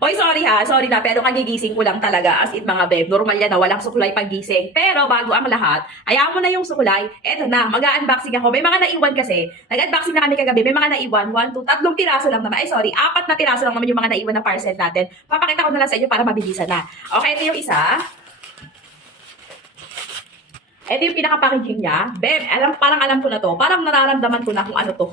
Oy, sorry ha, sorry na, pero kagigising ko lang talaga. As in mga beb, normal yan na walang suklay paggising. Pero bago ang lahat, hayaan mo na yung suklay. Eto na, mag-unboxing ako. May mga naiwan kasi. Nag-unboxing na kami kagabi. May mga naiwan. 1, 2, 3 piraso lang naman. Ay, sorry, 4 na piraso lang naman yung mga naiwan na parcel natin. Papakita ko na lang sa inyo para mabilisan na. Okay, ito yung isa. Ito yung pinaka-packaging niya. Beb, parang alam ko na to. Parang nararamdaman ko na kung ano to.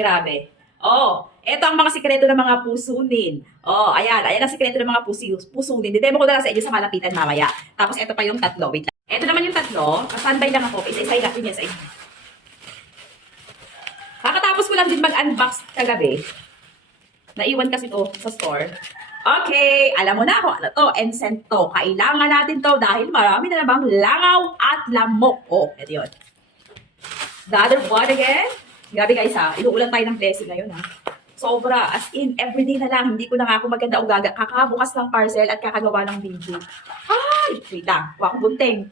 Grabe. Oh, ito ang mga sikreto ng mga pusunin. Oh, ayan. Ayan ang sikreto ng mga pusunin. Didemo ko na lang sa inyo sa malapitan mamaya. Tapos ito pa yung tatlo. Wait lang. Ito naman yung tatlo. Standby lang ako. Isa-isay natin yan sa inyo. Kakatapos ko lang din mag-unbox kagabi. Naiwan kasi to sa store. Okay, alam mo na ako ano to, Ensent to. Kailangan natin to dahil marami na namang langaw at lamok. Oh, ito yun. The other one again. Grabe guys ha, inuulan tayo ng blessing ngayon ha. Sobra, as in, everyday na lang. Hindi ko na nga ako maganda o gaga. Kakabukas ng parcel at kakagawa ng video. Ay, wait lang. Huwag akong gunting.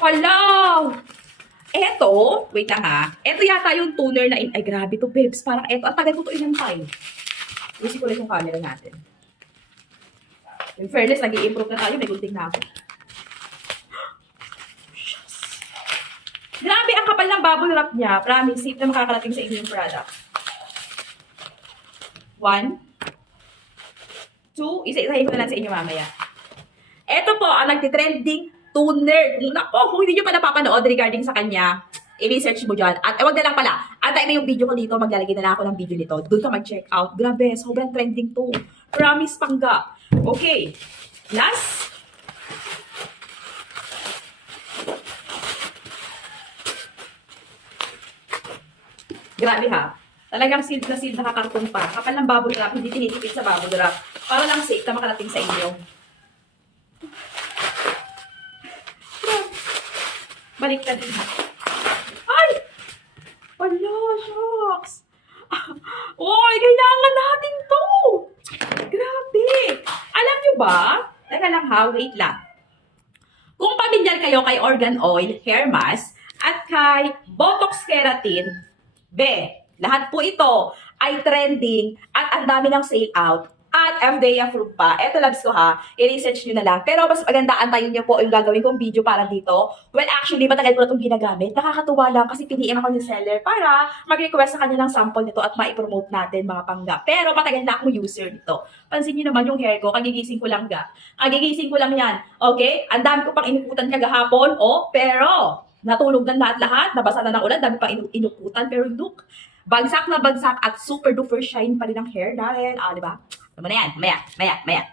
Hello! Eto, wait lang ha. Eto yata yung toner na ay grabe to, babes. Parang eto, ang tagal ko to inantay. Usin ko lang yung camera natin. In fairness, nag-i-improve na tayo. May gunting na ako. Grabe, ang kapal ng bubble wrap niya. Promise, safe na makakarating sa inyo yung product. 1, 2, isa-isahin ko na lang sa inyo mamaya. Ito po, ang nagtitrending toner. Nako, kung hindi nyo pa napapanood regarding sa kanya, i-research mo dyan. At wag na lang pala, antay mo yung video ko dito, maglalagay na lang ako ng video nito. Doon ka mag-check out. Grabe, sobrang trending to. Promise, pangga. Okay, last. Grabe ha. Talagang sealed na nakakarton pa. Kapal ng bubble wrap, hindi tinitipid sa bubble wrap. Para lang safe na makarating sa inyo. Balik na din ha. Ay! Wala, shucks. Oy, kailangan natin to. Grabe. Alam nyo ba? Teka lang ha, wait lang. Kung pamilyar kayo kay Organ Oil, Hair Mask, at kay Botox Keratin, lahat po ito ay trending at ang dami ng sale out at FDA approved pa. Eto labs ko ha, i-research nyo na lang. Pero mas maganda, antayin nyo po yung gagawin kong video para dito. Well, actually, matagal ko na itong ginagamit. Nakakatuwa lang kasi piniem ako ni seller para mag-request sa kanya ng sample nito at ma-promote natin mga pangga. Pero matagal na akong user nito. Pansin nyo naman yung hair ko, kagigising ko lang ga. Kagigising ko lang yan. Okay? Ang dami ko pang inukutan kagahapon. Oh, pero natulog na lahat-lahat, nabasa na ng ulan, dami pang inukutan. Pero look, bagsak na bagsak at super duper shine pa rin ang hair dahil, di ba? Ano na yan? Maya.